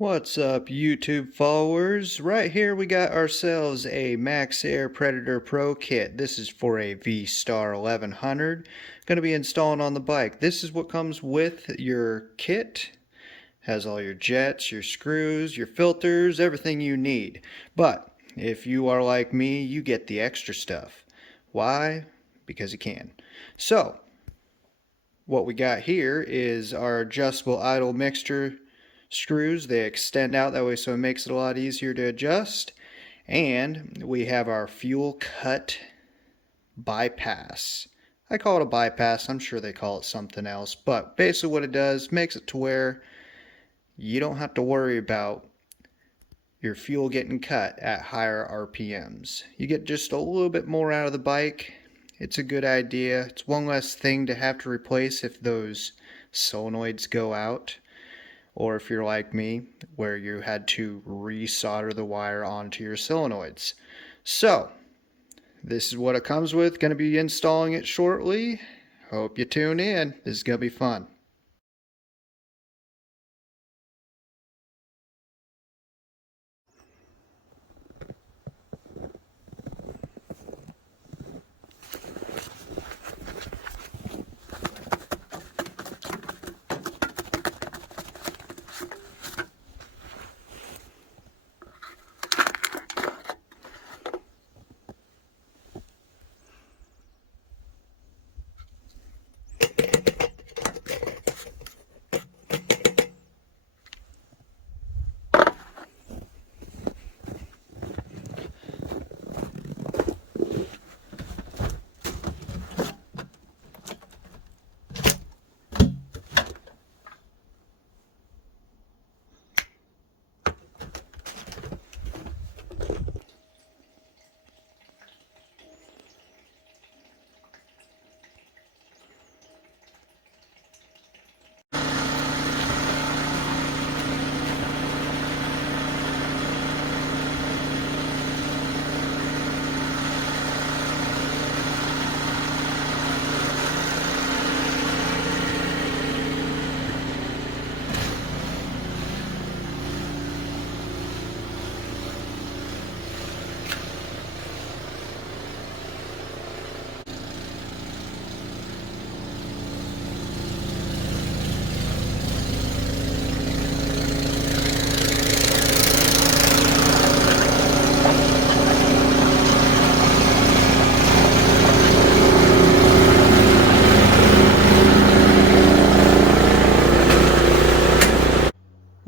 What's up, YouTube followers? Right here we got ourselves a MaxAir Predator Pro kit. This is for a V-Star 1100. Going to be installing on the bike. This is what comes with your kit. Has all your jets, your screws, your filters, everything you need. But if you are like me, you get the extra stuff. Why? Because you can. So, what we got here is our adjustable idle mixture screws. They extend out that way, so it makes it a lot easier to adjust. And we have our fuel cut bypass. I call it a bypass. I'm sure they call it something else, but basically what it does, makes it to where you don't have to worry about your fuel getting cut at higher RPMs. You get just a little bit more out of the bike. It's a good idea. It's one less thing to have to replace if those solenoids go out, or if you're like me, where you had to resolder the wire onto your solenoids. So, this is what it comes with. Going to be installing it shortly. Hope you tune in. This is going to be fun.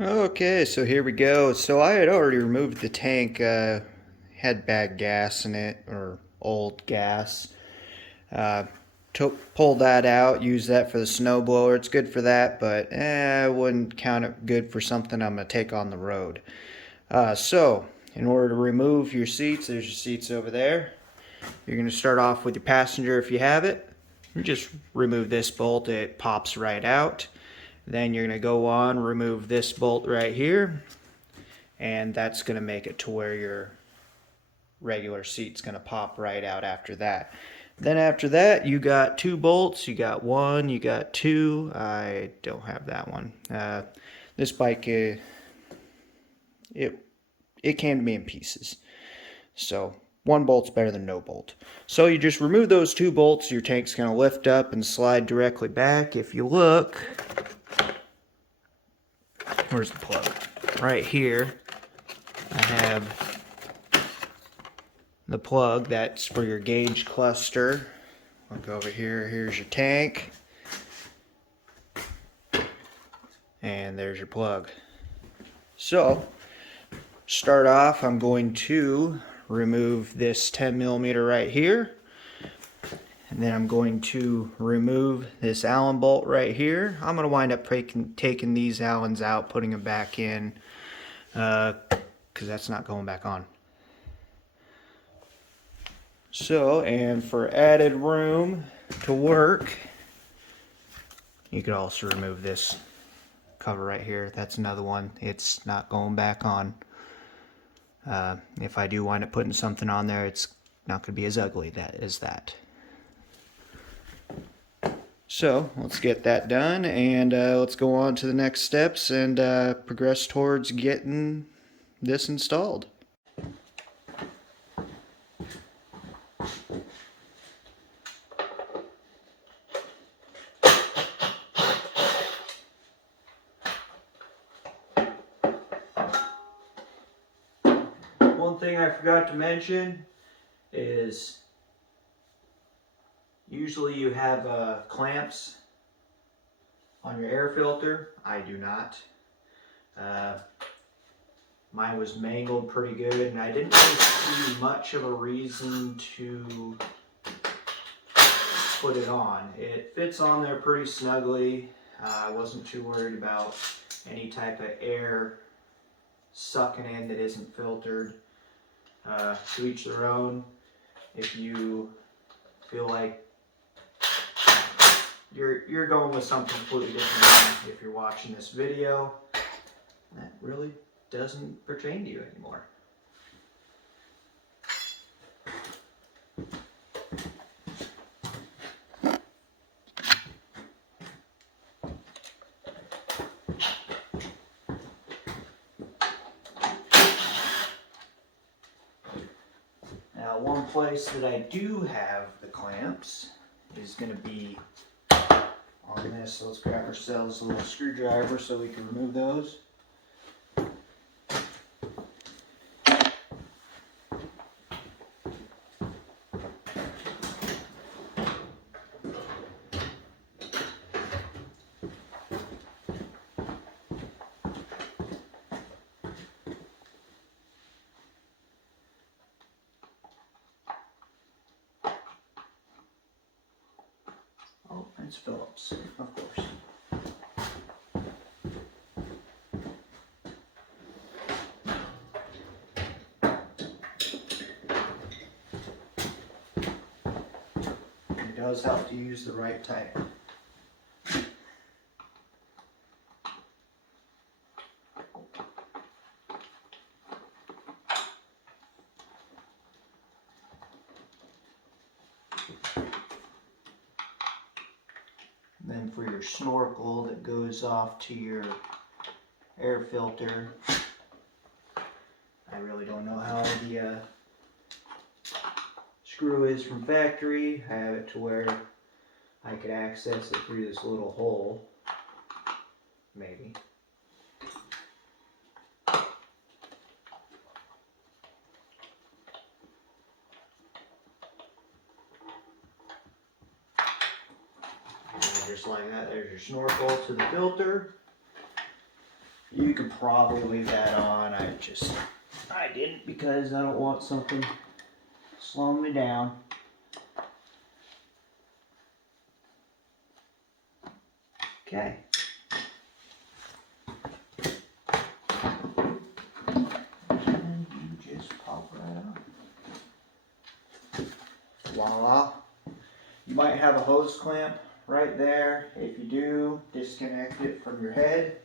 Okay, so here we go. So I had already removed the tank, had bad gas in it, or old gas. Pulled that out, use that for the snowblower. It's good for that, but I wouldn't count it good for something I'm going to take on the road. So, in order to remove your seats, there's your seats over there. You're going to start off with your passenger if you have it. You just remove this bolt, it pops right out. Then you're going to go on, remove this bolt right here, and that's going to make it to where your regular seat's going to pop right out after that. Then after that, you got two bolts. You got one, you got two. I don't have that one. This bike, it came to me in pieces. So one bolt's better than no bolt. So you just remove those two bolts. Your tank's going to lift up and slide directly back. If you look, where's the plug? Right here, I have the plug. That's for your gauge cluster. Look over here. Here's your tank. And there's your plug. So, start off, I'm going to remove this 10mm right here. And then I'm going to remove this Allen bolt right here. I'm going to wind up taking these Allens out, putting them back in, because that's not going back on. So, and for added room to work, you could also remove this cover right here. That's another one. It's not going back on. If I do wind up putting something on there, it's not going to be as ugly as that. So let's get that done, and let's go on to the next steps and progress towards getting this installed. One thing I forgot to mention is usually you have clamps on your air filter. I do not. Mine was mangled pretty good, and I didn't really see much of a reason to put it on. It fits on there pretty snugly. I wasn't too worried about any type of air sucking in that isn't filtered. To each their own. If you feel like you're going with something completely different if you're watching this video, that really doesn't pertain to you anymore. Now, one place that I do have the clamps is going to be on this. So let's grab ourselves a little screwdriver so we can remove those. Oh, it's Phillips, of course. It does help to use the right type. Then for your snorkel that goes off to your air filter, I really don't know how the screw is from factory. I have it to where I could access it through this little hole, maybe. Just like that, there's your snorkel to the filter. You could probably leave that on. I didn't because I don't want something slowing me down. Okay. And you just pop right on. Voila. You might have a hose clamp right there. If you do, disconnect it from your head.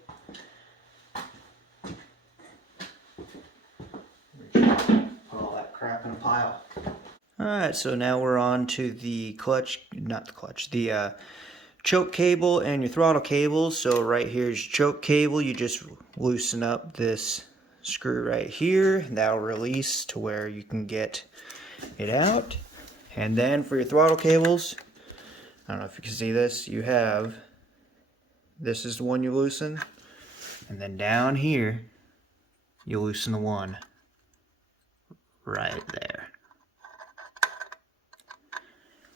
Put all that crap in a pile. Alright, so now we're on to the the choke cable and your throttle cable. So right here is your choke cable. You just loosen up this screw right here. That'll release to where you can get it out. And then for your throttle cables, I don't know if you can see this, this is the one you loosen, and then down here, you loosen the one right there.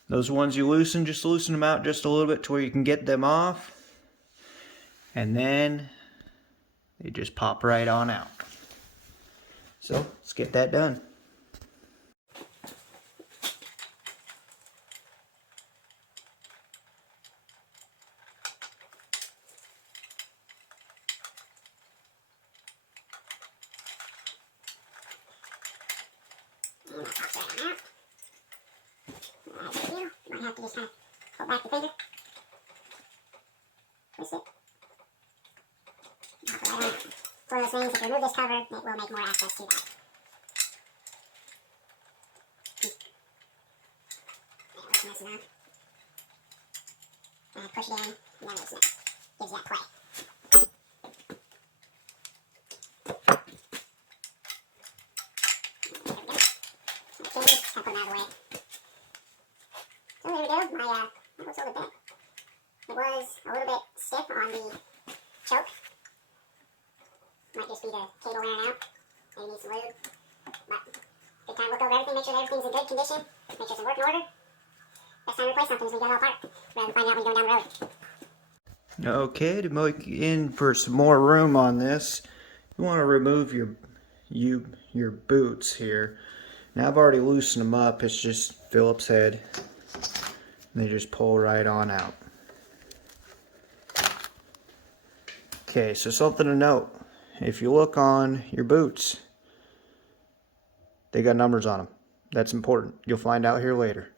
Those ones you loosen, just loosen them out just a little bit to where you can get them off, and then they just pop right on out. So, let's get that done. Might have to just kind of pull back the finger. Twist it. It's one of those things, if you remove this cover, it will make more access to that. Let's mess it up. push it in, and then loosen it. Gives you that play. There we go. Just kind of put them out of the way. So there we go. That looks a little bit. It was a little bit stiff on the choke. Might just be the cable wearing out. Maybe need some lube. But good time to look over everything, make sure that everything's in good condition, make sure it's in working order. Best time to replace something is when you got it all apart, rather than find out when you're going down the road. Okay, to make in for some more room on this, you want to remove your boots here. Now I've already loosened them up. It's just Phillips head. And they just pull right on out. Okay, so something to note. If you look on your boots, they got numbers on them. That's important. You'll find out here later.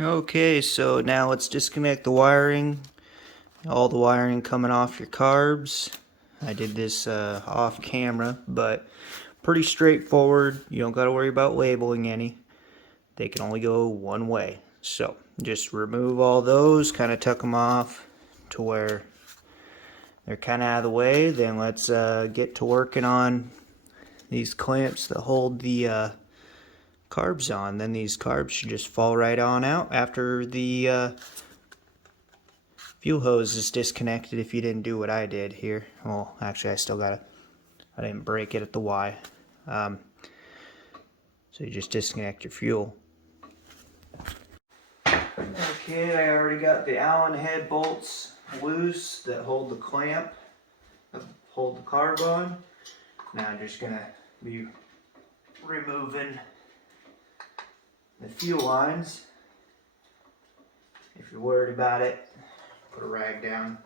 Okay, so now let's disconnect the wiring. All the wiring coming off your carbs. I did this off camera, but pretty straightforward. You don't got to worry about labeling any. They can only go one way. So just remove all those, kind of tuck them off to where they're kind of out of the way. Then let's get to working on these clamps that hold the carbs on. Then these carbs should just fall right on out after the fuel hose is disconnected, if you didn't do what I did here. Well, actually I still got it. I didn't break it at the Y. So you just disconnect your fuel. Okay, I already got the Allen head bolts loose that hold the clamp, hold the carb on. Now I'm just gonna be removing the fuel lines. If you're worried about it, put a rag down.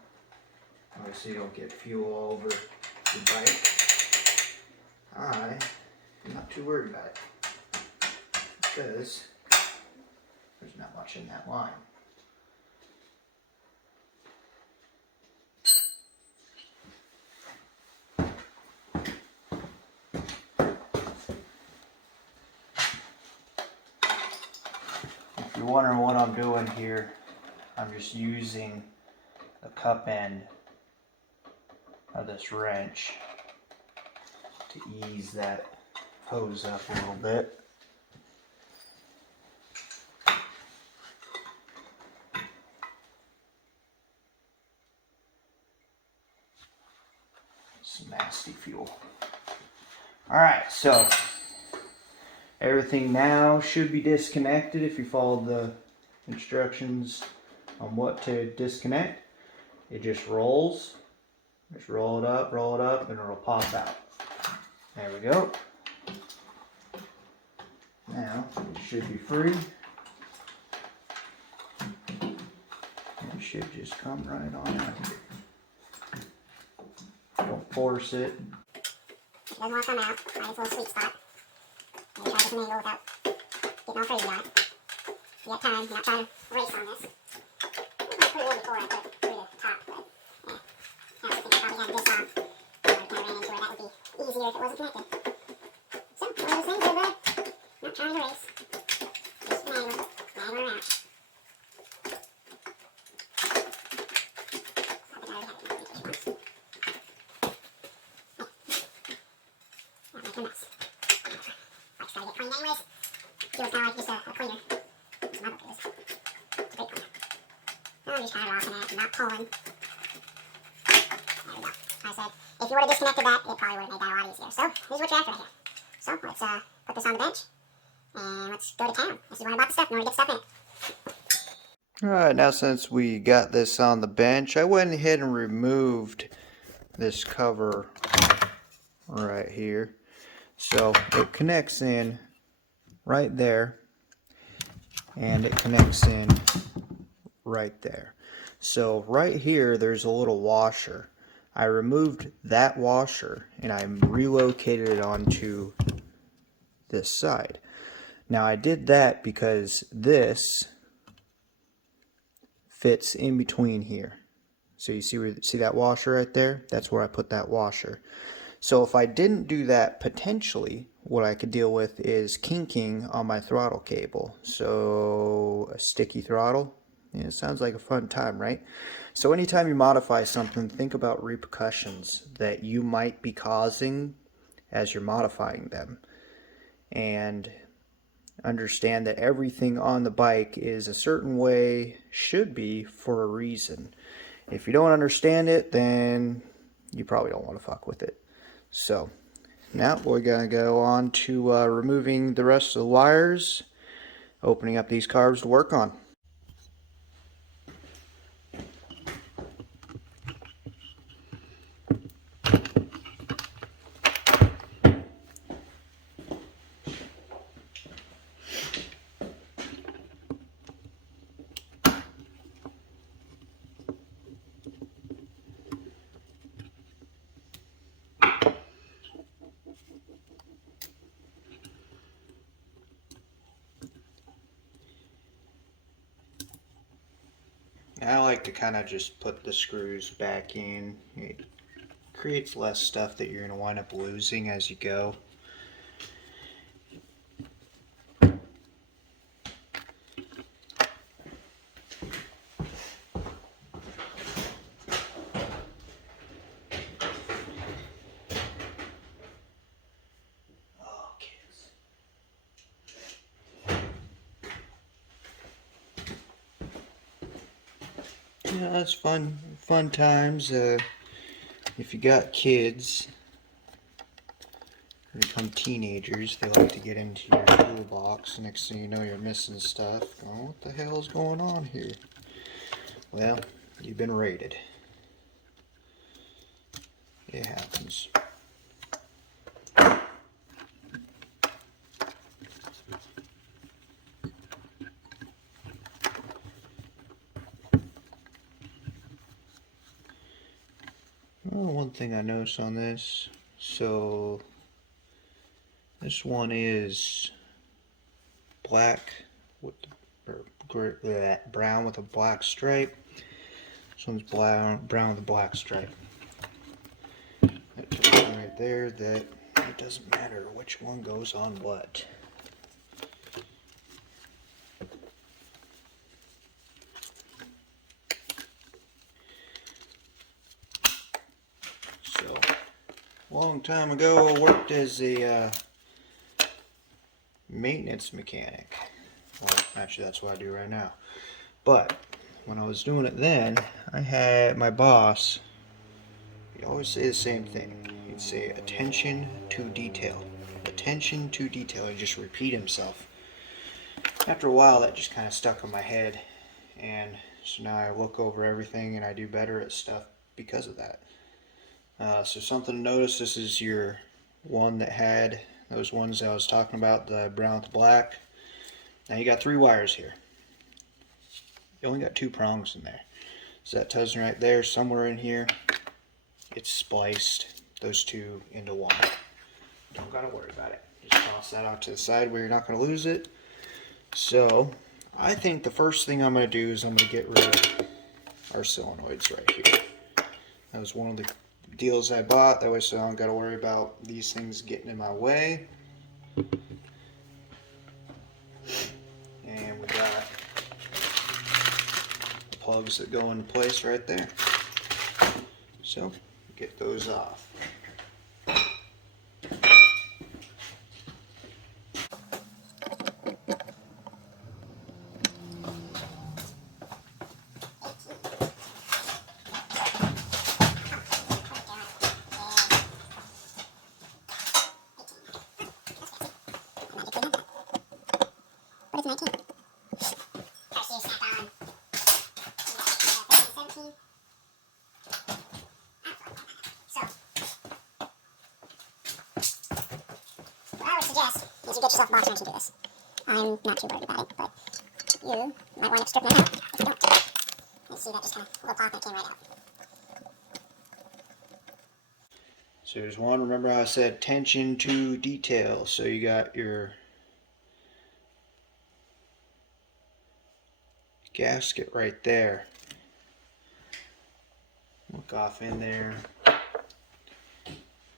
Obviously you don't get fuel all over your bike. I'm not too worried about it because there's not much in that line. If you're wondering what I'm doing here, I'm just using the cup end of this wrench to ease that hose up a little bit. Some nasty fuel. Alright, so everything now should be disconnected if you follow the instructions on what to disconnect. It just rolls. Just roll it up, and it'll pop out. There we go. Now it should be free. It should just come right on out. Don't force it. It doesn't want to come out. Right, it's a little sweet spot. Maybe try this angle without getting all crazy on it. You got time. You're not trying to race on this. I put it in before I put it through the top, but yeah. I was thinking I probably had this on. I kind of ran into where that would be easier if it wasn't connected. So, one of those things here, bud. Not trying to race. Just manual around. Feels kind of like just a cleaner. Some other places. It's a great cleaner. I'm just kind of rocking it, not pulling. There we go. I said, if you would have disconnected that, it probably would have made that a lot easier. So, here's what you're after right here. So, let's put this on the bench, and let's go to town. This is where I bought the stuff in order to get stuff in it. Alright, now since we got this on the bench, I went ahead and removed this cover right here. So, it connects in right there, and it connects in right there. So right here there's a little washer. I removed that washer and I relocated it onto this side. Now I did that because this fits in between here. So you see that washer right there? That's where I put that washer. So if I didn't do that, potentially what I could deal with is kinking on my throttle cable. So a sticky throttle Yeah, it sounds like a fun time, right? So anytime you modify something, think about repercussions that you might be causing as you're modifying them. And understand that everything on the bike is a certain way, should be, for a reason. If you don't understand it, then you probably don't want to fuck with it. So now we're going to go on to removing the rest of the wires, opening up these carbs to work on. I like to kind of just put the screws back in. It creates less stuff that you're going to wind up losing as you go. Yeah, that's fun times. If you got kids who become teenagers, they like to get into your toolbox. Next thing you know, you're missing stuff. Oh, what the hell is going on here? Well, you've been raided. It happens. Well, one thing I noticed on this, so this one is black with brown with a black stripe. This one's brown with a black stripe. That tells me right there that it doesn't matter which one goes on what. So, a long time ago, I worked as a maintenance mechanic. Well, actually, that's what I do right now. But when I was doing it then, I had my boss. He'd always say the same thing. He'd say, attention to detail. Attention to detail. He'd just repeat himself. After a while, that just kind of stuck in my head. And so now I look over everything and I do better at stuff because of that. So something to notice, this is your one that had those ones that I was talking about, the brown with the black. Now you got 3 wires here. You only got 2 prongs in there. So that tells me right there, somewhere in here, it's spliced those 2 into one. Don't gotta worry about it. Just toss that out to the side where you're not gonna lose it. So I think the first thing I'm gonna do is I'm gonna get rid of our solenoids right here. That was one of the deals I bought. That way so I don't gotta worry about these things getting in my way. And we got the plugs that go into place right there. So get those off. What is 19? Oh, so you snap on. You got 17. So, what I would suggest is you get yourself a box wrench and do this. I'm not too worried about it, but you might wind up stripping it out if you don't. You see that just kind of a little pop and it came right out. So there's one, remember how I said attention to detail. So you got your gasket right there. Look off in there.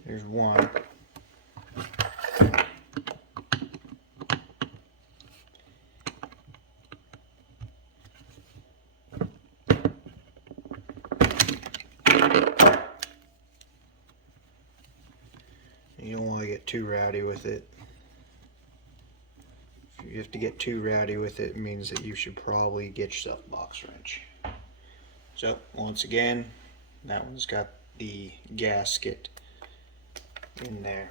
There's one. get too rowdy with it. If you have to get too rowdy with it, it means that you should probably get yourself a box wrench. So once again, that one's got the gasket in there.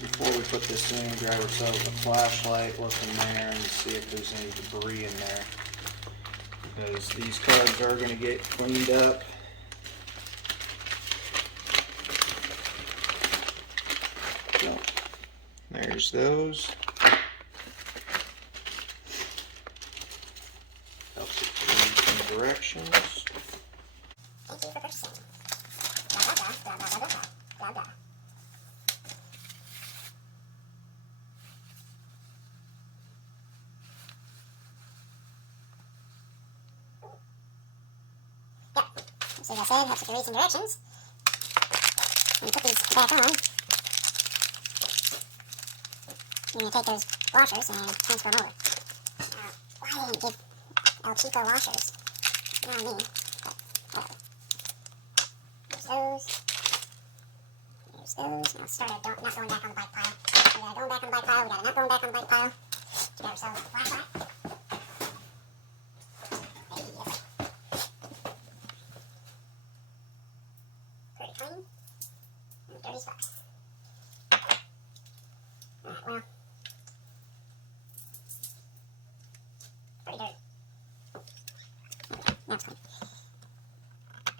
Before we put this in, grab ourselves a flashlight, look in there and see if there's any debris in there, because these cards are going to get cleaned up. So, there's those. Helps it clean some directions. Thank you for purchasing. Blah, blah, blah, blah, blah, blah, blah, blah, blah. So as I said, helps with the reads and directions. When you put these back on, you're going to take those washers and transfer them over. Why didn't give El Chico washers? You know what I mean? But, there's those. There's those. Now start not going back on the bike pile. We got a going back on the bike pile. We got a not going back on the bike pile. Get ourselves a flashlight. Pretty clean. And dirty spots. Well. Pretty dirty. Now it's clean.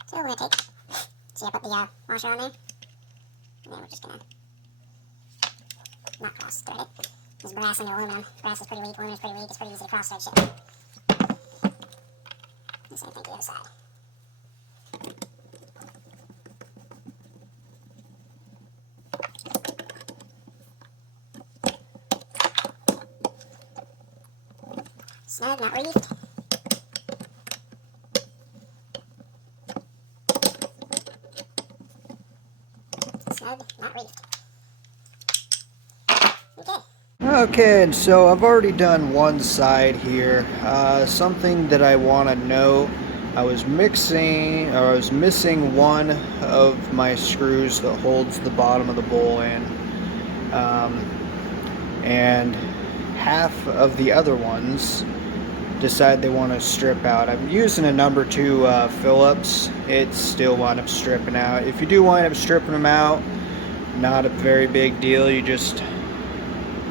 So we're going to take, see I put the washer on there, and then we're just going to not cross thread it. There's brass and aluminum. Brass is pretty weak, aluminum is pretty weak, it's pretty easy to cross thread shit. The same thing to the other side. Snug, not reefed. Snug, not reefed. Okay. Okay, and so I've already done one side here. Something that I want to know, I was missing one of my screws that holds the bottom of the bowl in, and half of the other ones decide they want to strip out. I'm using a number 2 Phillips. It still wound up stripping out. If you do wind up stripping them out, not a very big deal. You just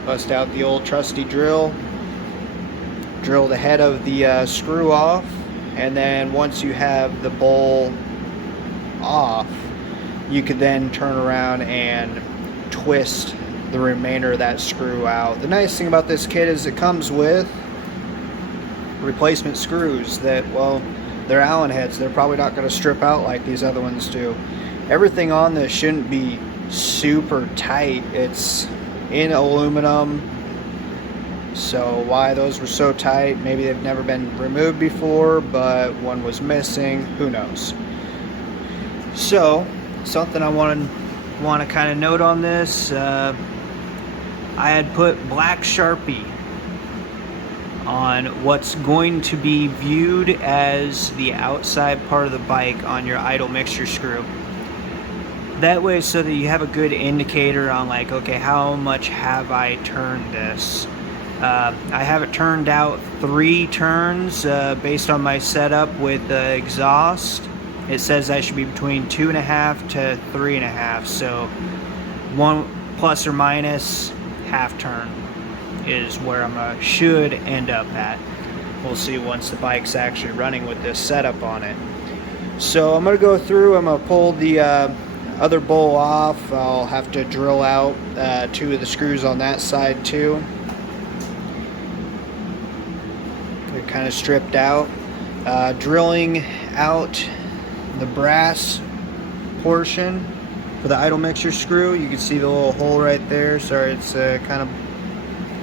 bust out the old trusty drill, drill the head of the screw off, and then once you have the bowl off, you could then turn around and twist the remainder of that screw out. The nice thing about this kit is it comes with replacement screws that, well, they're Allen heads. They're probably not going to strip out like these other ones do. Everything on this shouldn't be super tight. It's in aluminum, so why those were so tight, maybe they've never been removed before, but one was missing, who knows. So something I want to kind of note on this, I had put black Sharpie on what's going to be viewed as the outside part of the bike on your idle mixture screw. That way, so that you have a good indicator on, like, okay, how much have I turned this? I have it turned out 3 turns based on my setup with the exhaust. It says I should be between 2.5 to 3.5, so 1 plus or minus half turn is where I should end up at. We'll see once the bike's actually running with this setup on it. So I'm going to go through, I'm going to pull the other bowl off. I'll have to drill out 2 of the screws on that side too. They're kind of stripped out. Drilling out the brass portion for the idle mixture screw. You can see the little hole right there. Sorry, it's kind of,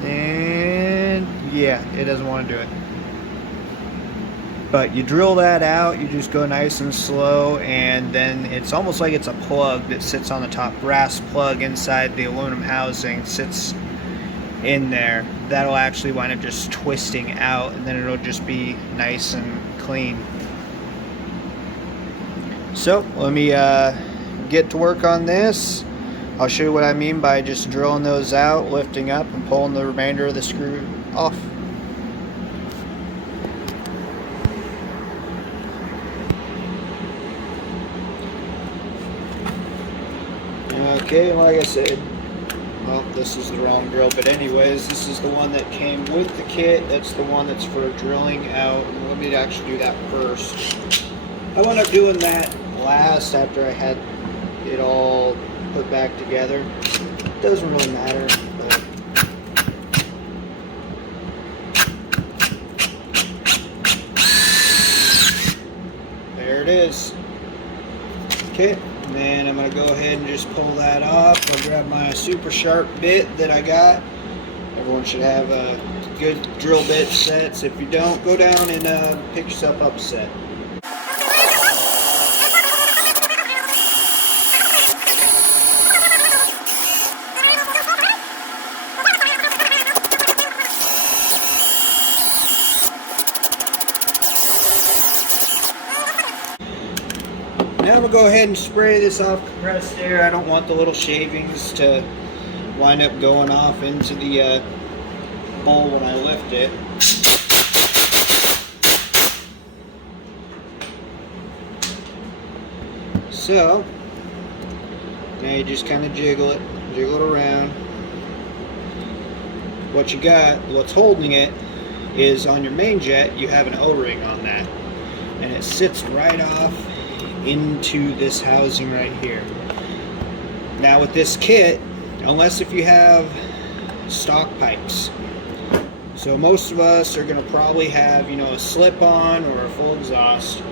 and yeah, it doesn't want to do it. But you drill that out, you just go nice and slow, and then it's almost like it's a plug that sits on the top. Brass plug inside the aluminum housing sits in there, that'll actually wind up just twisting out, and then it'll just be nice and clean. So let me get to work on this. I'll show you what I mean by just drilling those out, lifting up, and pulling the remainder of the screw off. Okay, like I said, well, this is the wrong drill, but anyways, this is the one that came with the kit. That's the one that's for drilling out. Let me actually do that first. I wound up doing that last after I had it all put back together. It doesn't really matter, but there it is. Okay, and then I'm going to go ahead and just pull that off. I'll grab my super sharp bit that I got. Everyone should have a good drill bit set, so if you don't, go down and pick yourself up a set. Now I'm going to go ahead and spray this off compressed air. I don't want the little shavings to wind up going off into the bowl when I lift it. So, now you just kind of jiggle it around. What you got, what's holding it, is on your main jet, you have an O-ring on that. And it sits right off into this housing right here. Now with this kit, unless if you have stock pipes, so most of us are going to probably have, you know, a slip-on or a full exhaust.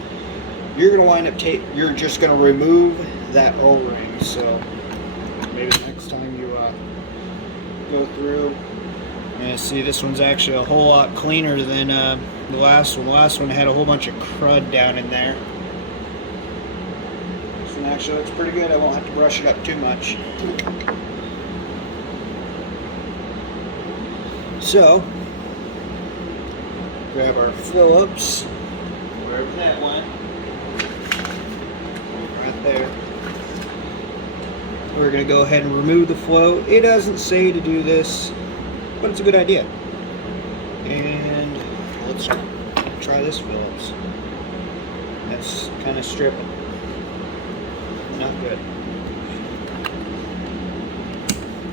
You're going to wind up you're just going to remove that O-ring. So maybe the next time you go through, you're going to see this one's actually a whole lot cleaner than the last one. The last one had a whole bunch of crud down in there. Actually, looks pretty good. I won't have to brush it up too much. So, grab our Phillips, wherever that went, right there. We're going to go ahead and remove the float. It doesn't say to do this, but it's a good idea. And let's try this Phillips. That's kind of stripping. Not good.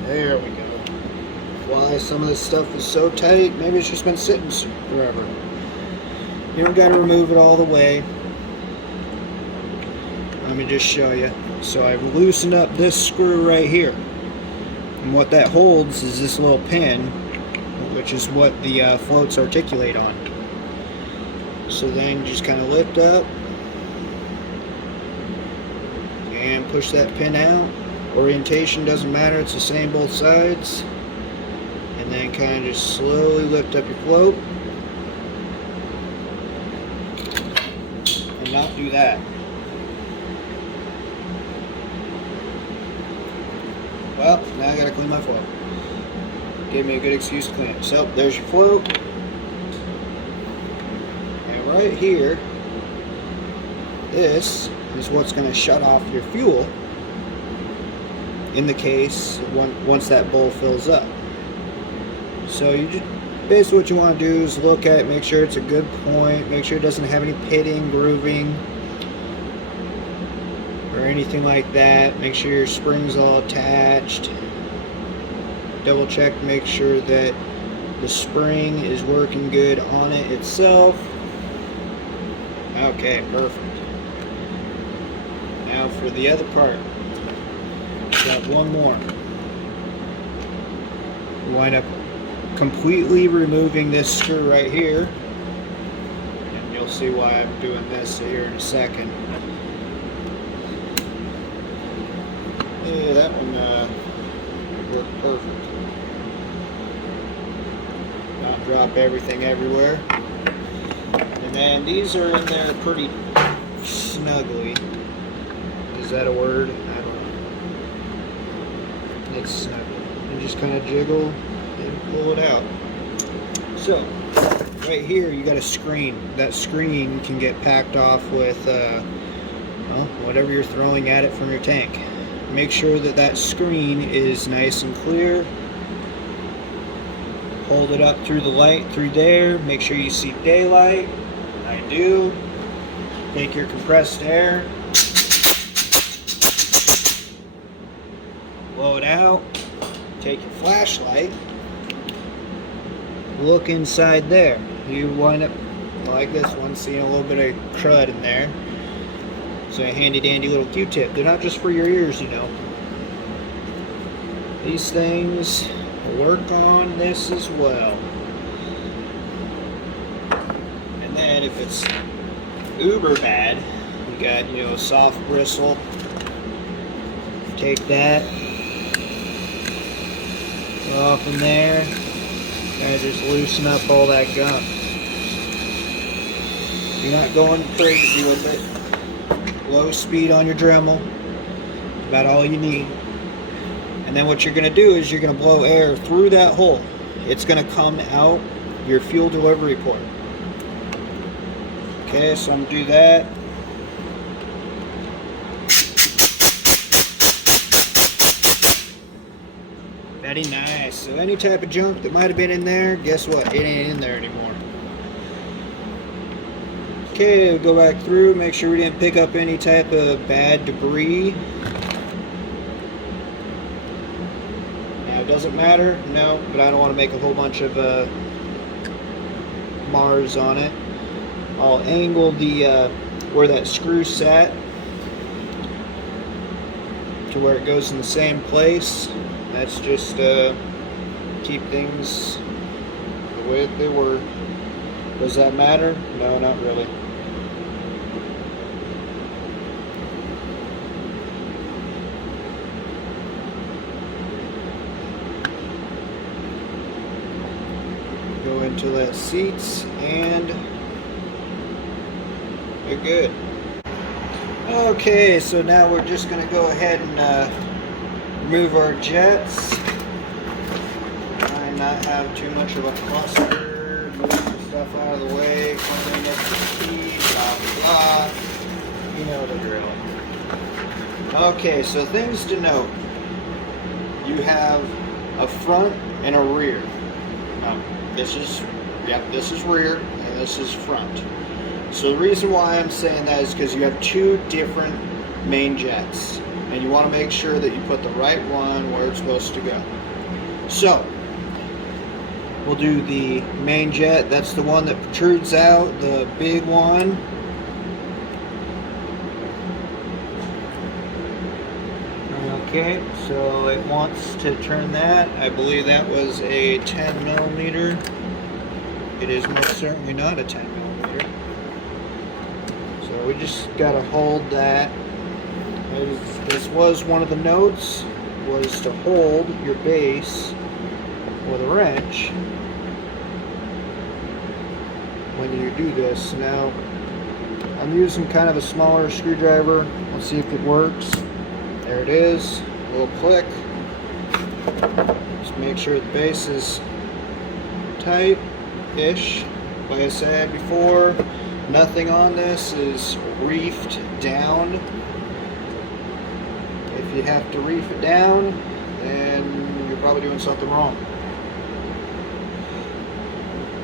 There we go. Why some of this stuff is so tight, maybe it's just been sitting forever. You don't got to remove it all the way. Let me just show you. So I've loosened up this screw right here. And what that holds is this little pin, which is what the floats articulate on. So then just kind of lift up and push that pin out. Orientation doesn't matter, it's the same both sides. And then kind of just slowly lift up your float and not do that. Well, now I gotta clean my float. Gave me a good excuse to clean it. So there's your float. And right here, this is what's going to shut off your fuel in the case once that bowl fills up. So you just basically what you want to do is look at it, make sure it's a good point, make sure it doesn't have any pitting, grooving, or anything like that. Make sure your spring's all attached. Double check to make sure that the spring is working good on it itself. Okay, perfect. Now for the other part, got one more. Wind up completely removing this screw right here, and you'll see why I'm doing this here in a second. Yeah, that one worked perfect. Not drop everything everywhere. And then these are in there pretty snugly. Is that a word? I don't know. It's snugly. You just kind of jiggle and pull it out. So right here you got a screen. That screen can get packed off with well, whatever you're throwing at it from your tank. Make sure that that screen is nice and clear. Hold it up through the light through there. Make sure you see daylight. I do. Take your compressed air. Blow it out. Take your flashlight. Look inside there. You wind up like this one, seeing a little bit of crud in there. So a handy dandy little Q-tip. They're not just for your ears, you know. These things work on this as well. And then if it's uber bad, you got, you know, soft bristle. Take that off in there. And just loosen up all that gunk. You're not going crazy with it. Low speed on your Dremel. About all you need. And then what you're going to do is you're going to blow air through that hole. It's going to come out your fuel delivery port. Okay, so I'm going to do that. Very nice. So any type of junk that might have been in there, guess what? It ain't in there anymore. Okay, we'll go back through, make sure we didn't pick up any type of bad debris. Now, it doesn't matter, no, but I don't want to make a whole bunch of Mars on it. I'll angle the where that screw sat to where it goes in the same place. That's just keep things the way they were. Does that matter? No, not really. Go into that seats and you're good. Okay, so now we're just going to go ahead and remove our jets. Try and not have too much of a cluster. Move the stuff out of the way. Clean up the key. Blah blah blah. You know the drill. Okay, so things to note. You have a front and a rear. This is rear and this is front. So the reason why I'm saying that is because you have two different main jets and you want to make sure that you put the right one where it's supposed to go. So we'll do the main jet. That's the one that protrudes out, the big one. Okay, so it wants to turn that. I believe that was a 10 millimeter. It is most certainly not a 10 millimeter. So we just gotta hold that. This was one of the notes, was to hold your base with a wrench when you do this. Now, I'm using kind of a smaller screwdriver. Let's see if it works. There it is, a little click. Just make sure the base is tight-ish. Like I said before, nothing on this is reefed down. If you have to reef it down, then you're probably doing something wrong.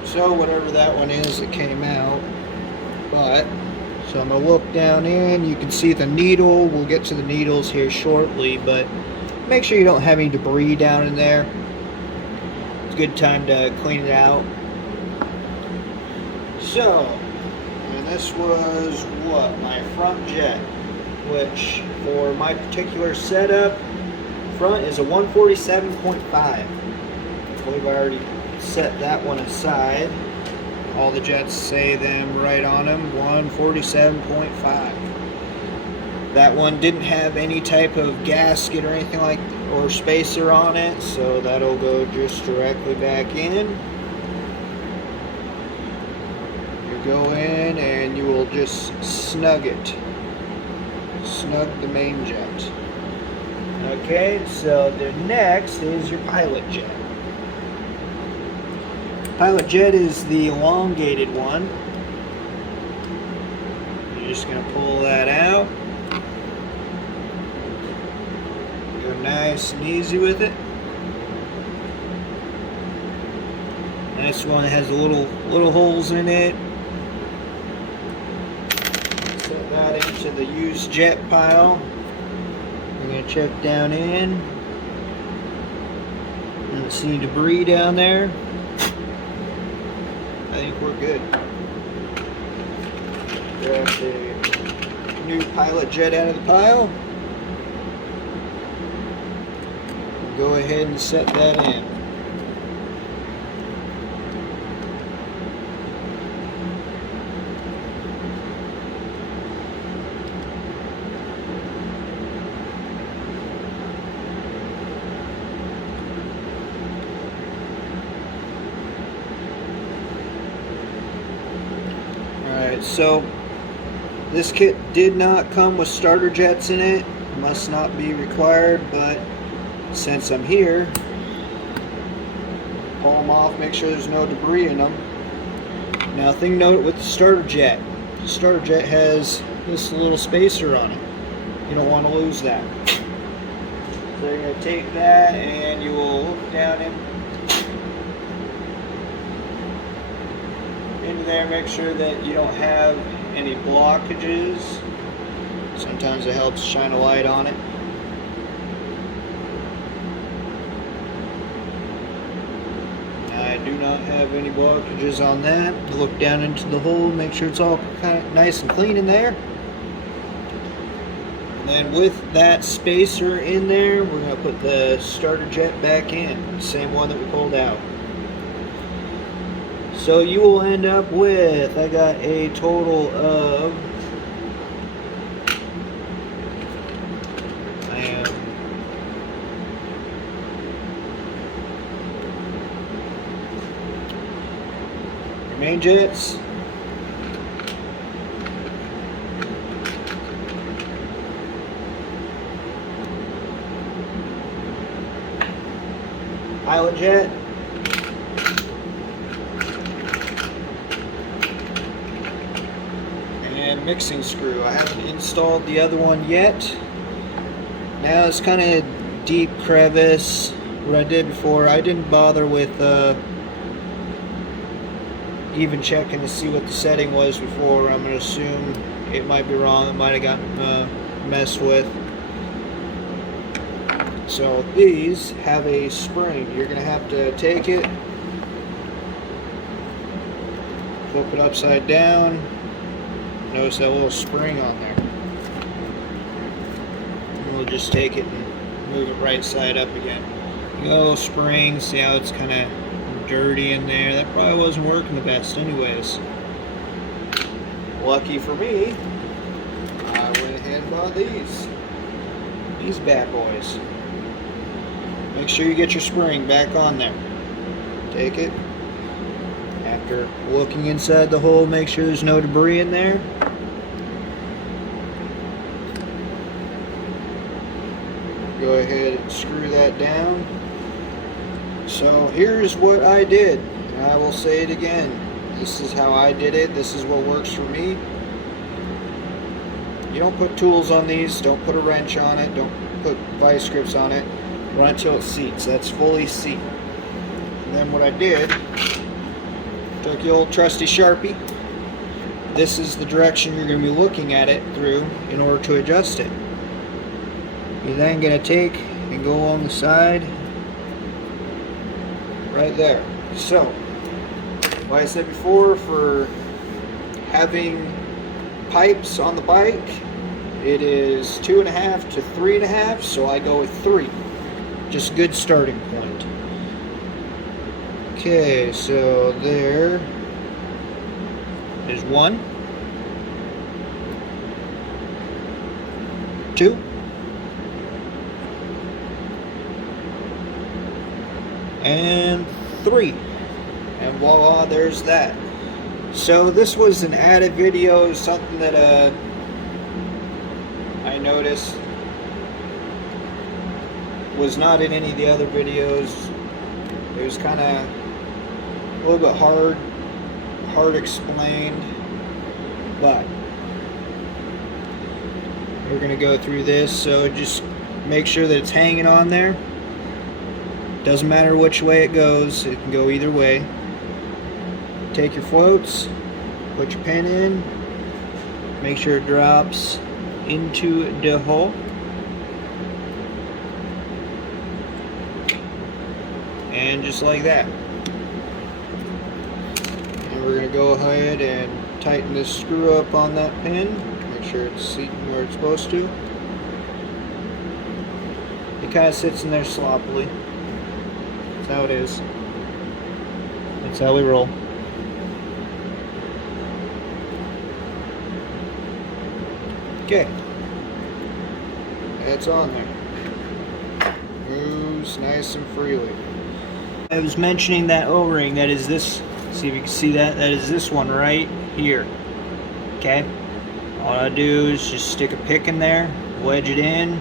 So whatever that one is, it came out. But so I'm going to look down in, you can see the needle. We'll get to the needles here shortly, but make sure you don't have any debris down in there. It's a good time to clean it out. So, and this was what? My front jet, which for my particular setup, front is a 147.5. I believe I already set that one aside. All the jets say them right on them, 147.5. That one didn't have any type of gasket or anything like, or spacer on it, so that'll go just directly back in. You go in and you will just snug it. Snug the main jet. Okay, so the next is your pilot jet. Pilot jet is the elongated one. You're just going to pull that out. Go nice and easy with it. This one has little holes in it. Set that into the used jet pile. We're going to check down in. I don't see any debris down there. I think we're good. Grab the new pilot jet out of the pile. Go ahead and set that in. Alright, so this kit did not come with starter jets in it. Must not be required, but since I'm here, pull them off, make sure there's no debris in them. Now, thing note with the starter jet has this little spacer on it. You don't want to lose that. So you're going to take that and you will look down into there, make sure that you don't have any blockages. Sometimes it helps shine a light on it. I do not have any blockages on that. Look down into the hole, make sure it's all kind of nice and clean in there. And then with that spacer in there, we're going to put the starter jet back in, same one that we pulled out. So you will end up with, I got a total of, main jets, pilot jet, and mixing screw. I haven't installed the other one yet. Now it's kind of deep crevice. What I did before, I didn't bother with even checking to see what the setting was before. I'm going to assume it might be wrong. It might have gotten messed with. So these have a spring. You're going to have to take it, flip it upside down. Notice that little spring on there. And we'll just take it and move it right side up again. You got a little spring. See how it's kind of dirty in there. That probably wasn't working the best anyways. Lucky for me, I went ahead and bought these bad boys. Make sure you get your spring back on there. Take it. After looking inside the hole, make sure there's no debris in there. Go ahead and screw that down. So here's what I did, and I will say it again. This is how I did it. This is what works for me. You don't put tools on these. Don't put a wrench on it. Don't put vice grips on it. Run until it seats. That's fully seat. And then what I did, took the old trusty Sharpie. This is the direction you're going to be looking at it through in order to adjust it. You're then going to take and go along the side right there. So, like I said before, for having pipes on the bike, it is 2.5 to 3.5, so I go with 3. Just good starting point. Okay, so there is 1, 2, and 3, and voila, there's that. So this was an added video, something that I noticed was not in any of the other videos. It was kind of a little bit hard explained, but we're going to go through this. So just make sure that it's hanging on there. Doesn't matter which way it goes, it can go either way. Take your floats, put your pin in, make sure it drops into the hole. And just like that. And we're going to go ahead and tighten this screw up on that pin. Make sure it's seating where it's supposed to. It kind of sits in there sloppily. That's how it is. That's how we roll. Okay. It's on there. Moves nice and freely. I was mentioning that O-ring, that is this, see if you can see that, that is this one right here. Okay? All I do is just stick a pick in there, wedge it in.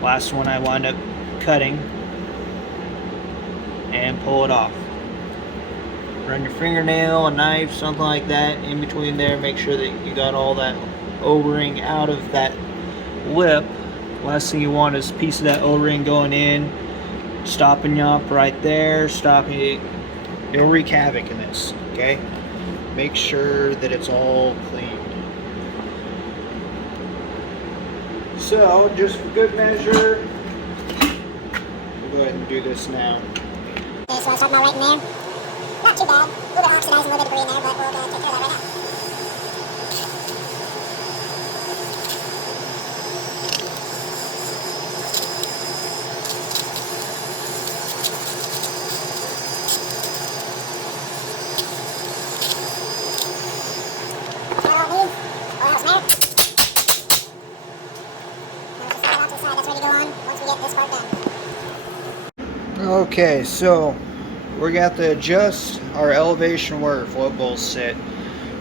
Last one I wind up cutting and pull it off. Run your fingernail, a knife, something like that in between there. Make sure that you got all that O-ring out of that lip. Last thing you want is a piece of that O-ring going in, stopping you up right there, stopping it. It'll wreak havoc in this, okay? Make sure that it's all clean. So, just for good measure, we'll go ahead and do this now. Okay, so I start my right in there. Not too bad. A little bit oxidized, a little bit of debris in there, but we'll take care of that right now. Okay, so we're going to have to adjust our elevation where our float bowls sit.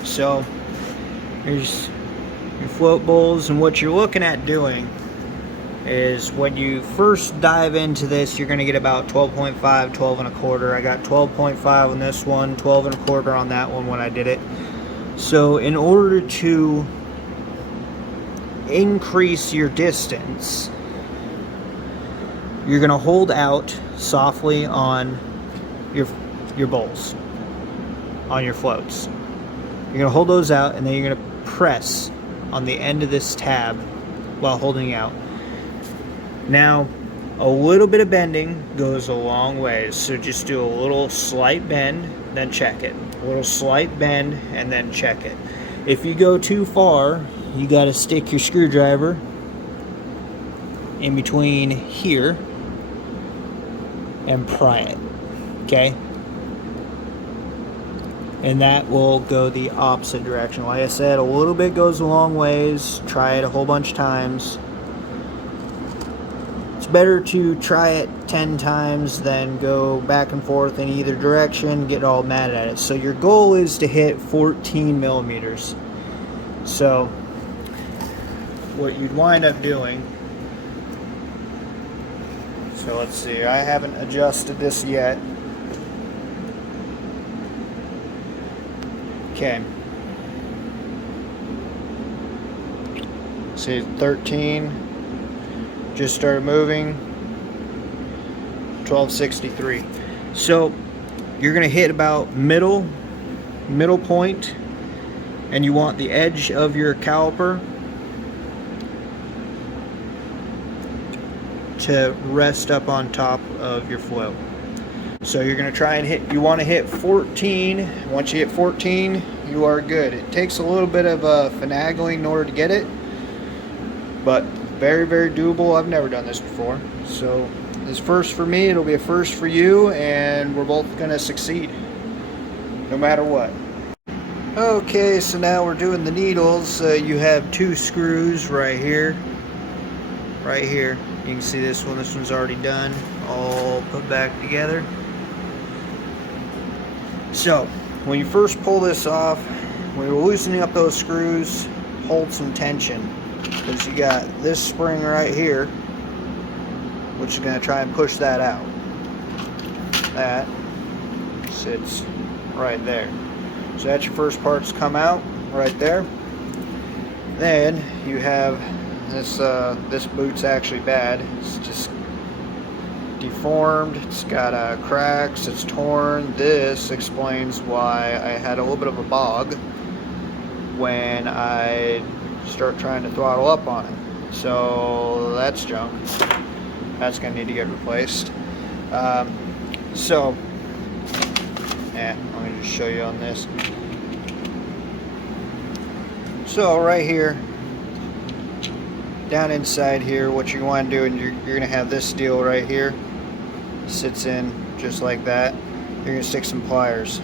So here's your float bowls, and what you're looking at doing is when you first dive into this, you're going to get about 12.5, 12 and a quarter. I got 12.5 on this one, 12 and a quarter on that one when I did it. So in order to increase your distance, you're going to hold out softly on your bowls, on your floats. You're going to hold those out, and then you're going to press on the end of this tab while holding out. Now, a little bit of bending goes a long way, so just do a little slight bend, then check it. A little slight bend, and then check it. If you go too far, you got to stick your screwdriver in between here and pry it, okay? And that will go the opposite direction. Like I said, a little bit goes a long ways. Try it a whole bunch of times. It's better to try it 10 times than go back and forth in either direction, get all mad at it. So your goal is to hit 14 millimeters. So what you'd wind up doing, so let's see, I haven't adjusted this yet. Okay. See, 13. Just started moving. 1263. So you're going to hit about middle point, and you want the edge of your caliper to rest up on top of your float. So you're going to try and hit, you want to hit 14. Once you hit 14, you are good. It takes a little bit of finagling in order to get it, but very, very doable. I've never done this before. So this first for me, it'll be a first for you, and we're both going to succeed no matter what. Okay, so now we're doing the needles. You have two screws right here. Right here. You can see this one. This one's already done. All put back together. So, when you first pull this off, when you're loosening up those screws, hold some tension. Because you got this spring right here, which is going to try and push that out. That. sits right there. So that's your first parts come out right there. Then you have this. This boot's actually bad. It's just deformed. It's got cracks. It's torn. This explains why I had a little bit of a bog when I start trying to throttle up on it. So that's junk. That's gonna need to get replaced. So, let me just show you on this. So right here, down inside here, what you want to do, and you're going to have this steel right here, sits in just like that. You're going to stick some pliers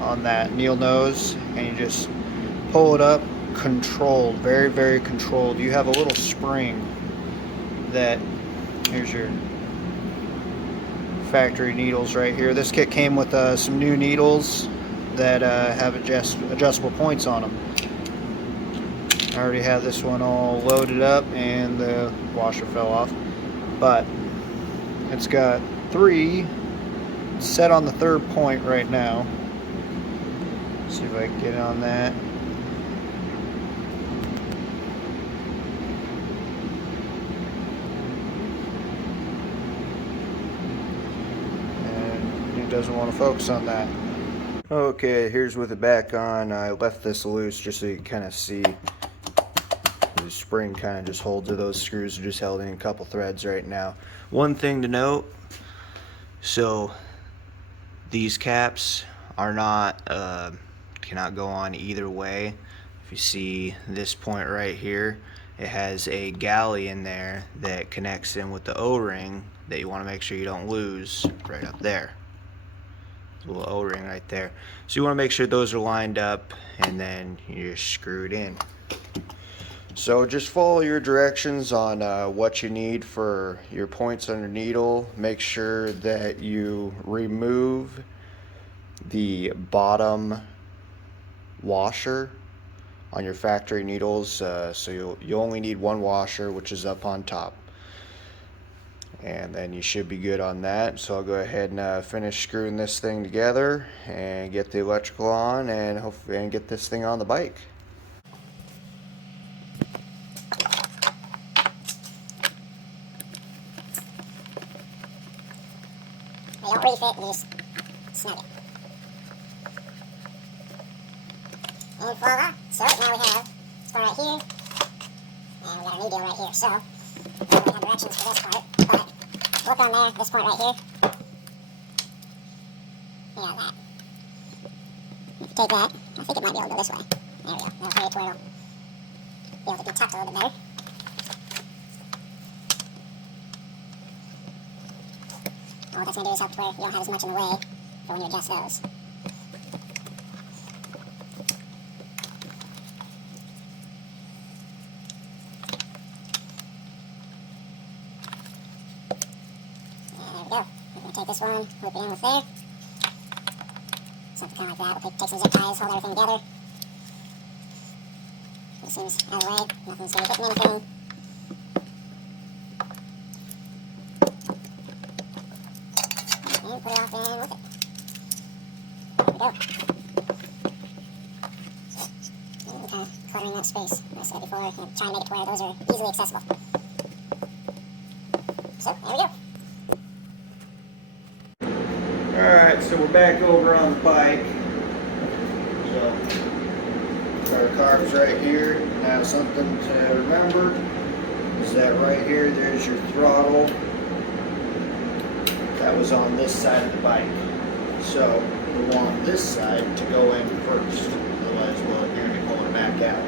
on that needle nose, and you just pull it up, controlled, very, very controlled. You have a little spring that, here's your factory needles right here. This kit came with some new needles that have adjustable points on them. I already have this one all loaded up and the washer fell off, but it's got 3 set on the 3rd point right now. Let's see if I can get on that. And it doesn't want to focus on that. Okay, here's with it back on. I left this loose just so you can kind of see. The spring kind of just holds it. Those screws are just held in a couple threads right now. One thing to note, so these caps are not cannot go on either way. If you see this point right here, it has a galley in there that connects in with the O-ring that you want to make sure you don't lose right up there. A little O-ring right there. So you want to make sure those are lined up, and then you just screw it in. So just follow your directions on what you need for your points on your needle. Make sure that you remove the bottom washer on your factory needles. So you only need 1 washer, which is up on top. And then you should be good on that. So I'll go ahead and finish screwing this thing together and get the electrical on, and hopefully get this thing on the bike. You don't refit, you just snug it. And voila! So now we have this one right here, and we got a new deal right here. So we have directions for this part, but look on there, this point right here. You got that. If you take that, I think it might be able to go this way. There we go. That'll create where it'll be able to be tucked a little bit better. All that's going to do is help to where you don't have as much in the way for when you adjust those. And there we go. We're going to take this one, loop it in with there. Something kind of like that. We'll take some zip ties, hold everything together. This seems out of the way. Nothing's going to be hitting anything. And put it off in with it. There we go. And kind of cluttering that space, like I said before, and try and make it to where those are easily accessible. So, there we go. Alright, so we're back over on the bike. So, our carbs right here. Now something to remember is that right here, there's your throttle. That was on this side of the bike. So we want this side to go in first. Otherwise, well, you're going to be pulling it back out.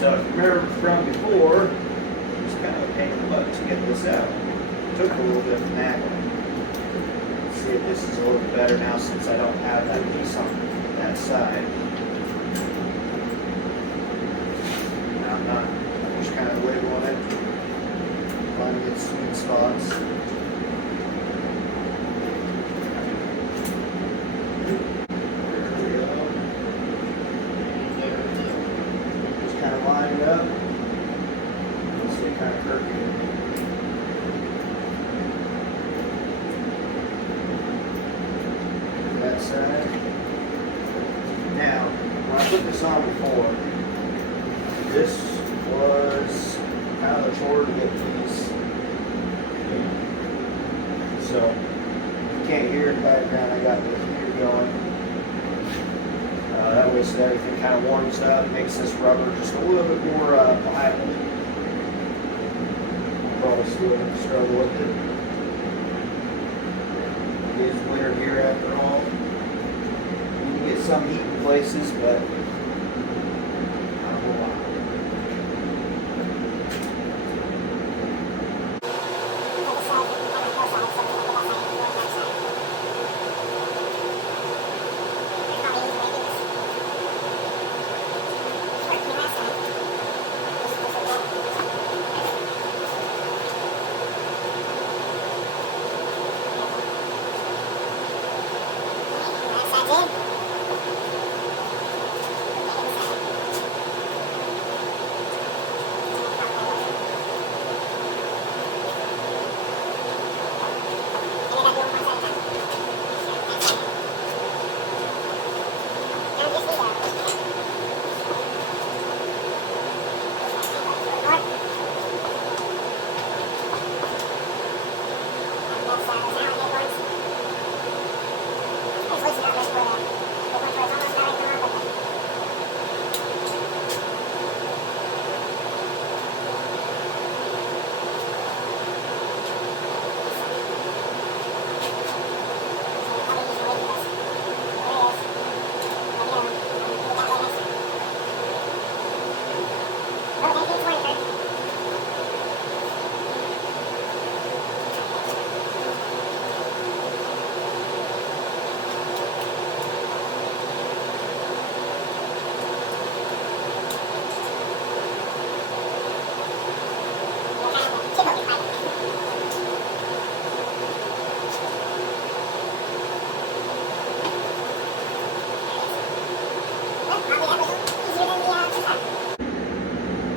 So if you remember from before, it was kind of a pain in the butt to get this out. It took a little bit of finagling. Let's see if this is a little bit better now since I don't have that piece on that side. Now I'm not. I'm just kind of wiggling it. Finding its sweet spots. Line it up. You'll see it kind of curvy. that side. Now, when I put this on before, this was kind of a chore to get these in. So, you can't hear in the background, I got the heater going. That way so everything kind of warms up, makes this rubber just a little bit more pliable. Probably still going to struggle with it. It is winter here after all. You can get some heat in places, but not a whole lot.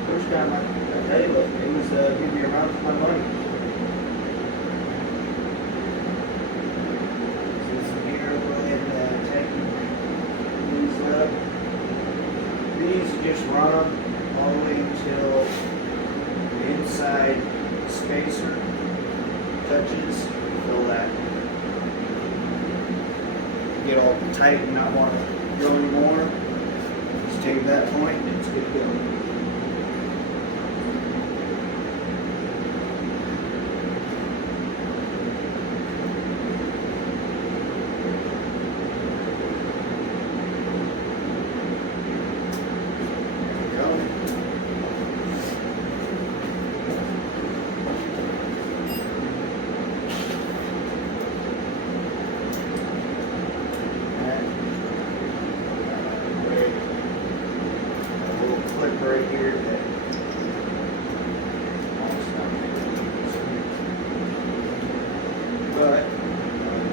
First time I tell you, look, it was give me a run for my money. So here, go ahead and take these up. These you just run them all the way until the inside spacer touches. Fill that. Get all tight and not want to go anymore. Just take that point and it's good to go. Right here that but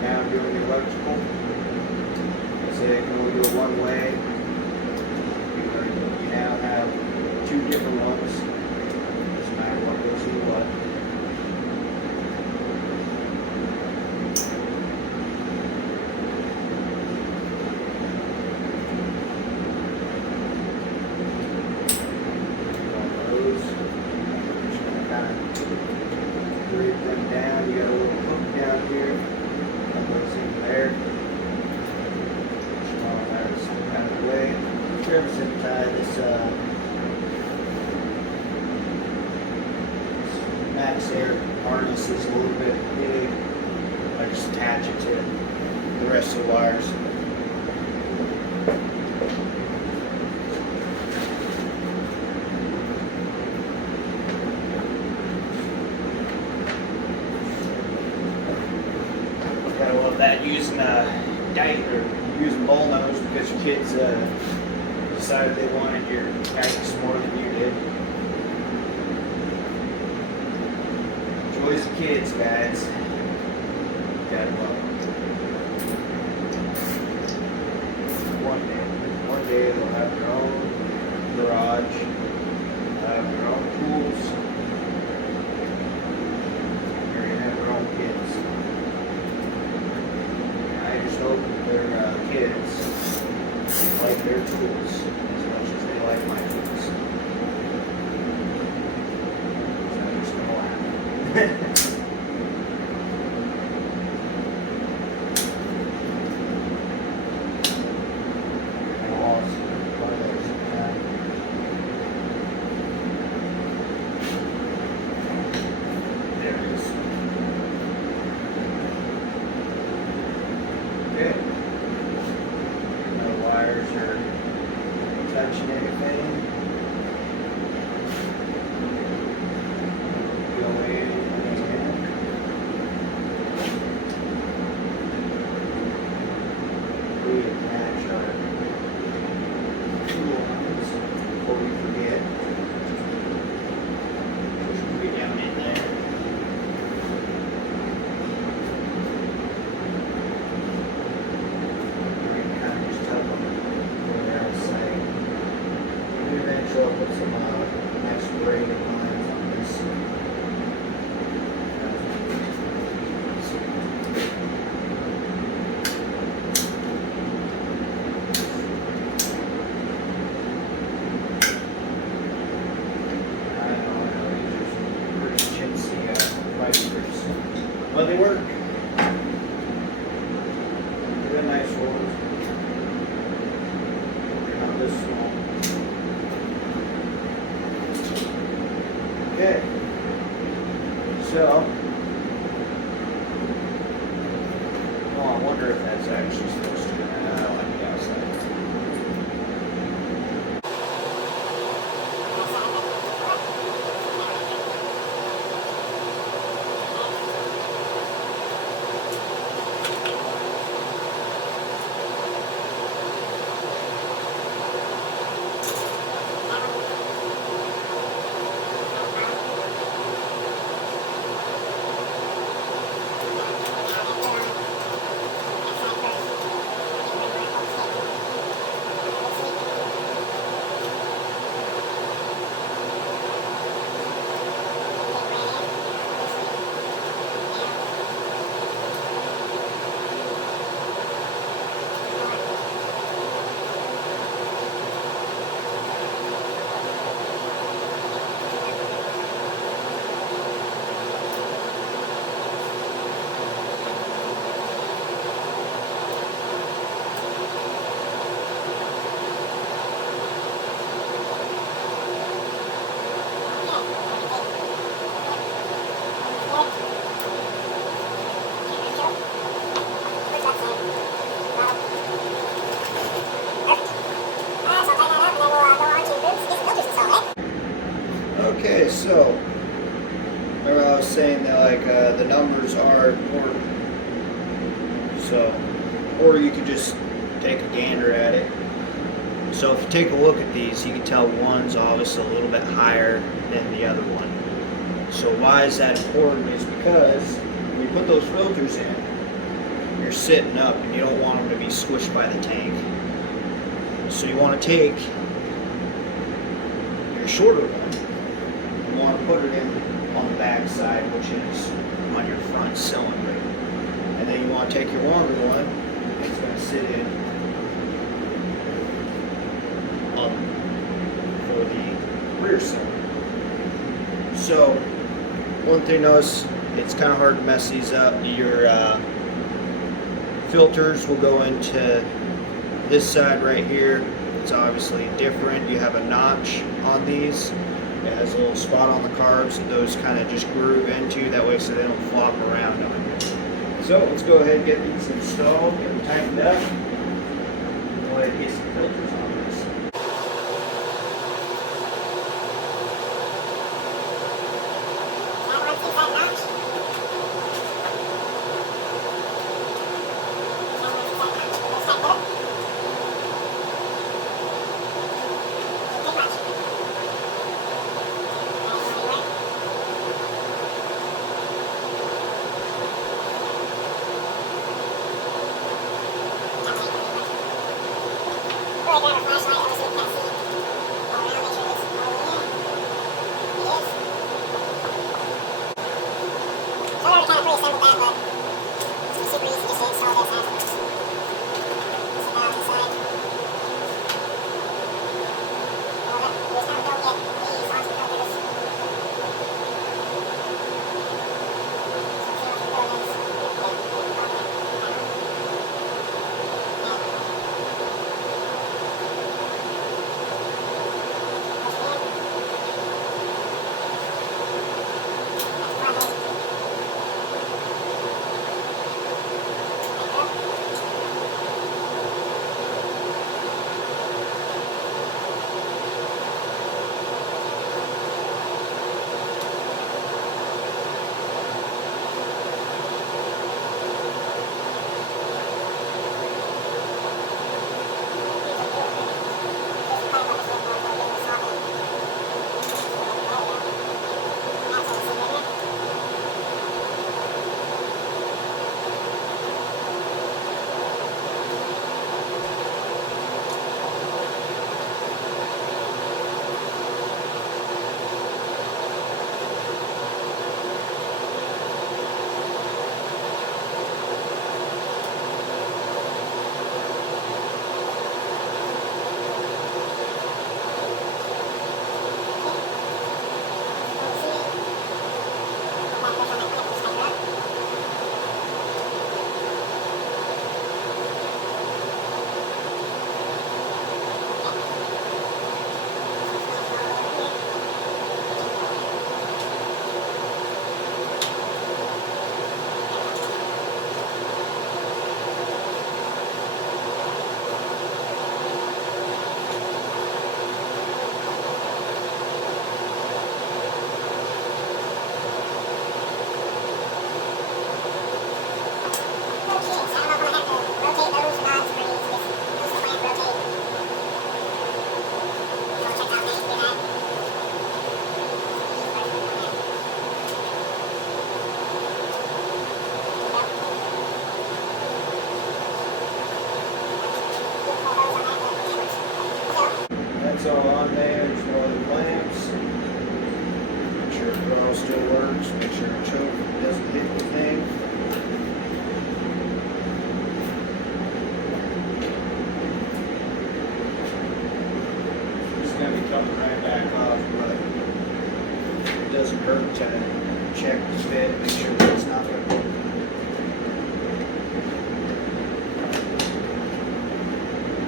now I'm doing the electrical. I say I can only do it one way. You now have two different ones. Doesn't matter what goes to what. Them down, you got a little hook down here, that goes in there. That's kind of the way. Trips and tie this MaxAir harness is a little bit big. I just attach it to the rest of the wires. That using using bull nose because your kids decided they wanted your guidance more than you did. Joys of kids, guys. Gotta love them. One day they'll have their own garage, have their own tools. They're gonna have their own kids. I just hope that they're like their tools as much as they like my tools. So I'm just gonna laugh. Touching anything. Go in and reattach our tools before we forget. Push it down in there. Kind of just tug them when they're outside. Up with some nice braided lines on this. I know, these are pretty chintzy wipers, but they work. They're nice rolls. They're not this small. Okay, so, oh, I wonder if that's actually supposed to, I don't like the outside. Okay, so remember I was saying that the numbers are important. So, or you could just take a gander at it. So if you take a look at these, you can tell one's obviously a little bit higher than the other one. So why is that important? Is because when you put those filters in, you're sitting up and you don't want them to be squished by the tank. So you want to take your shorter one, you want to put it in on the back side, which is on your front cylinder. And then you want to take your longer one, it's going to sit in for the rear cylinder. So one thing to notice, it's kind of hard to mess these up. Your filters will go into this side right here. It's obviously different. You have a notch on these. It has a little spot on the carbs that those kind of just groove into, that way so they don't flop around on you. So let's go ahead and get these installed, get them tightened up. Go ahead and get some filters on this. It's all on there. There's no other lamps. Make sure the throttle still works. Make sure the choke doesn't hit the thing. It's going to be coming right back off, but it doesn't hurt to check the fit, make sure that it's not going to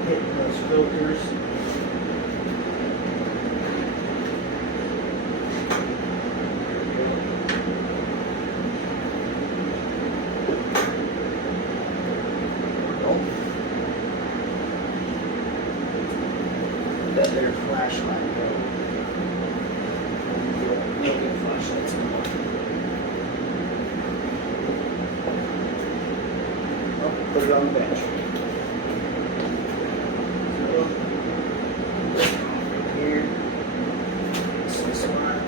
hit those filters. That there flashlight go. You'll get flashlights anymore. Oh, put it on the bench. So, here. This one.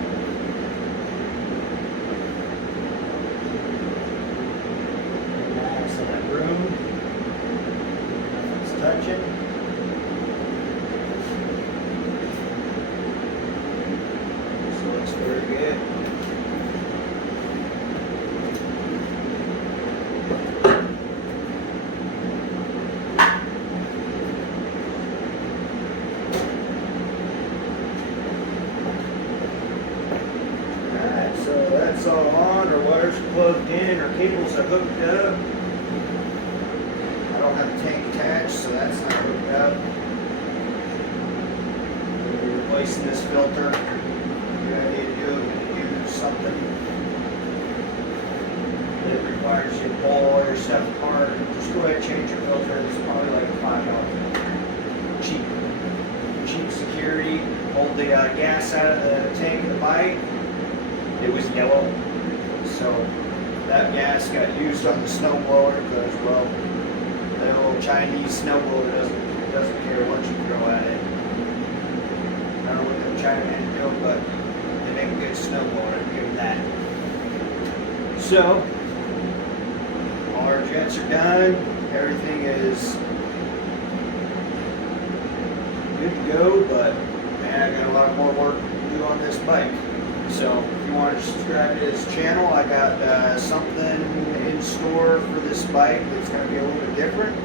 Relax in that room. Nothing's touching. Very good. Alright, so that's all on. Our wires are plugged in, our cables are hooked up. I don't have a tank attached, so that's not hooked up. We'll be replacing this filter. Something that requires you to pull all your stuff apart, just go ahead and change your filter. It's probably like a $5 cheap security. Hold the gas out of the tank of the bike. It was yellow, so that gas got used on the snowblower because, well, that little Chinese snowblower doesn't care what you throw at it. I don't know what the Chinamen do, but they make a good snowblower. Give them that. So, all our jets are done. Everything is good to go, but man, I got a lot more work to do on this bike. So, if you want to subscribe to this channel, I got something in store for this bike that's going to be a little bit different.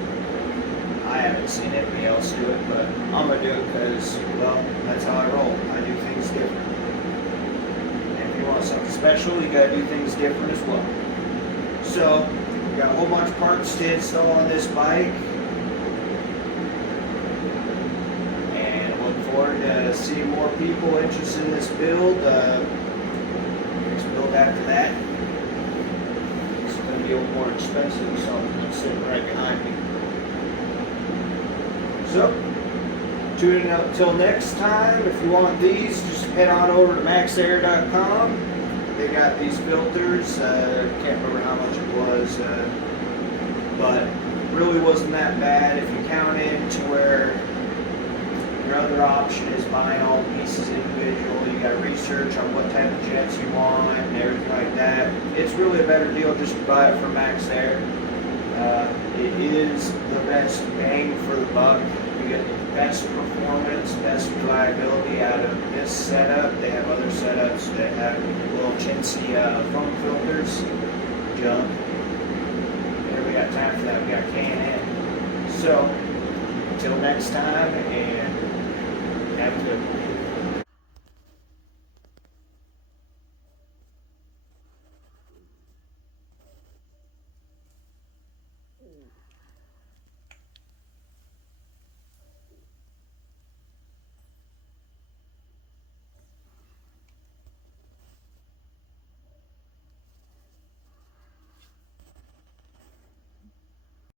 I haven't seen anybody else do it, but I'm going to do it because, well, that's how I roll. I do things different. If you want something special, you got to do things different as well. So, we got a whole bunch of parts to install on this bike. And I look forward to seeing more people interested in this build. Next build after that. It's going to be a little more expensive, so it's sitting right behind me. So, tune in until next time. If you want these, just head on over to MaxAir.com. They got these filters. Can't remember how much it was, but really wasn't that bad if you count in to where your other option is buying all the pieces individually. You got to research on what type of jets you want and everything like that. It's really a better deal just to buy it from MaxAir. It is the best bang for the buck. You get the best performance, best reliability out of this setup. They have other setups that have little chintzy foam filters, junk. And we got time for that. We got K&N. So, until next time, and have a good one.